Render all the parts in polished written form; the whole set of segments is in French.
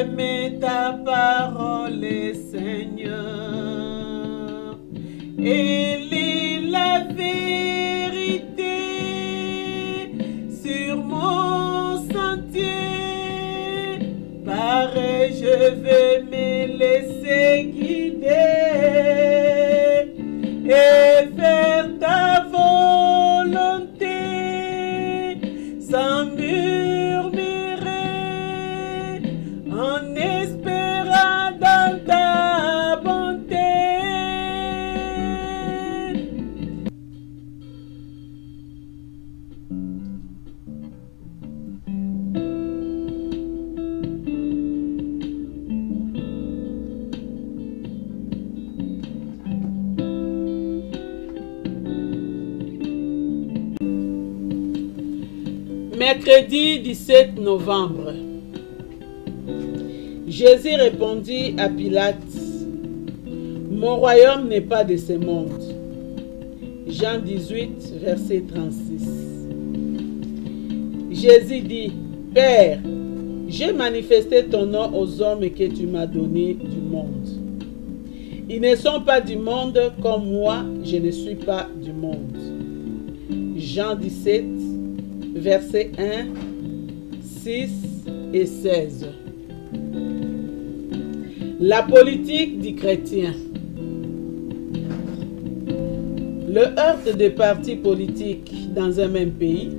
aimer ta parole, Seigneur, et lis la vérité sur mon sentier. Pareil, je vais me laisser guider et faire ta volonté sans murmurer, en espérant dans ta bonté. Mercredi 17 novembre. Jésus répondit à Pilate, « Mon royaume n'est pas de ce monde. » Jean 18, verset 36. Jésus dit, « Père, j'ai manifesté ton nom aux hommes que tu m'as donnés du monde. Ils ne sont pas du monde comme moi, je ne suis pas du monde. » Jean 17, versets 1, 6 et 16. La politique du chrétien. Le heurte des partis politiques dans un même pays,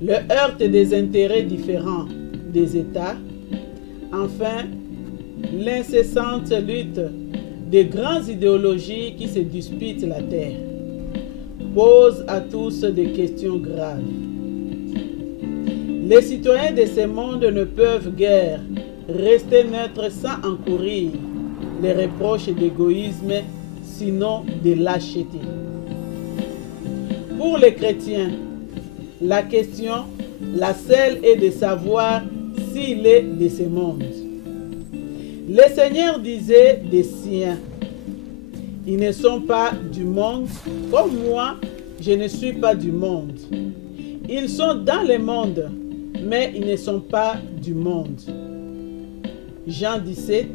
le heurte des intérêts différents des États, enfin, l'incessante lutte des grandes idéologies qui se disputent la terre, pose à tous des questions graves. Les citoyens de ce monde ne peuvent guère rester neutres sans encourir les reproches d'égoïsme, sinon de lâcheté. Pour les chrétiens, la question, la seule, est de savoir s'il est de ce monde. Le Seigneur disait des siens, « Ils ne sont pas du monde, comme moi, je ne suis pas du monde. Ils sont dans le monde, mais ils ne sont pas du monde. » Jean 17,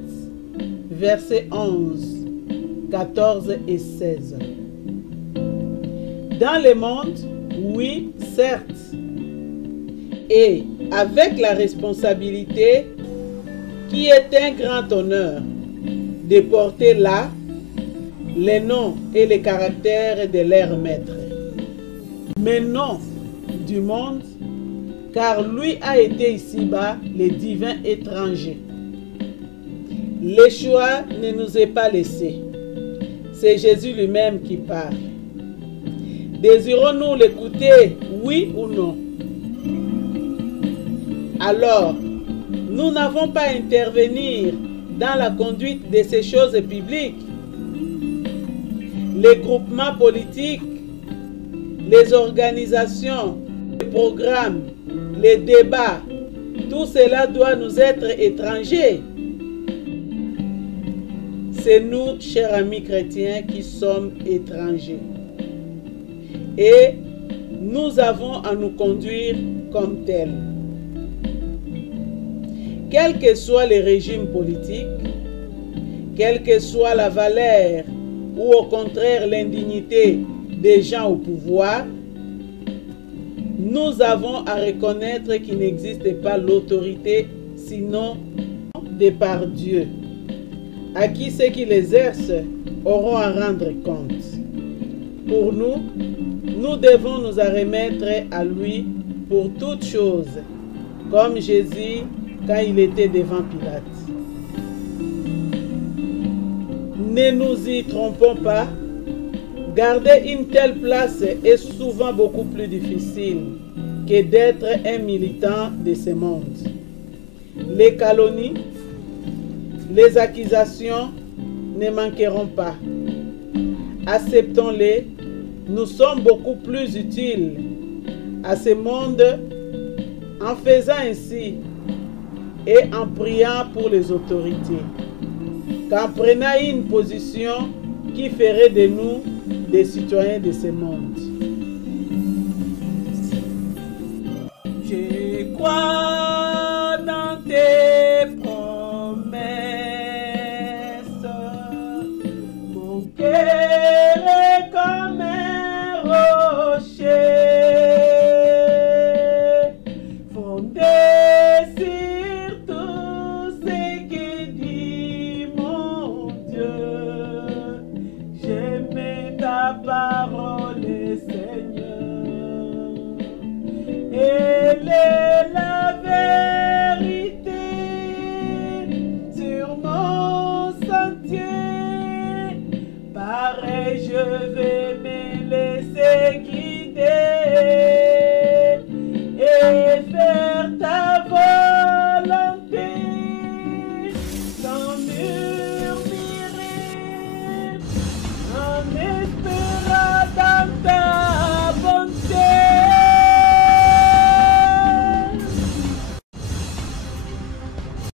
versets 11, 14 et 16. Dans le monde, oui, certes, et avec la responsabilité qui est un grand honneur de porter là les noms et les caractères de leur maître. Mais non du monde, car lui a été ici-bas le divin étranger. Le choix ne nous est pas laissé. C'est Jésus lui-même qui parle. Désirons-nous l'écouter, oui ou non? Alors, nous n'avons pas à intervenir dans la conduite de ces choses publiques. Les groupements politiques, les organisations, les programmes, les débats, tout cela doit nous être étranger. C'est nous, chers amis chrétiens, qui sommes étrangers. Et nous avons à nous conduire comme tels. Quel que soit le régime politique, quelle que soit la valeur ou au contraire l'indignité des gens au pouvoir, nous avons à reconnaître qu'il n'existe pas l'autorité sinon de par Dieu, à qui ceux qui l'exercent auront à rendre compte. Pour nous, nous devons nous en remettre à lui pour toutes choses, comme Jésus quand il était devant Pilate. Ne nous y trompons pas, garder une telle place est souvent beaucoup plus difficile que d'être un militant de ce monde. Les calomnies, les accusations ne manqueront pas. Acceptons-les, nous sommes beaucoup plus utiles à ce monde en faisant ainsi et en priant pour les autorités, qu'en prenant une position qui ferait de nous des citoyens de ce monde. Je crois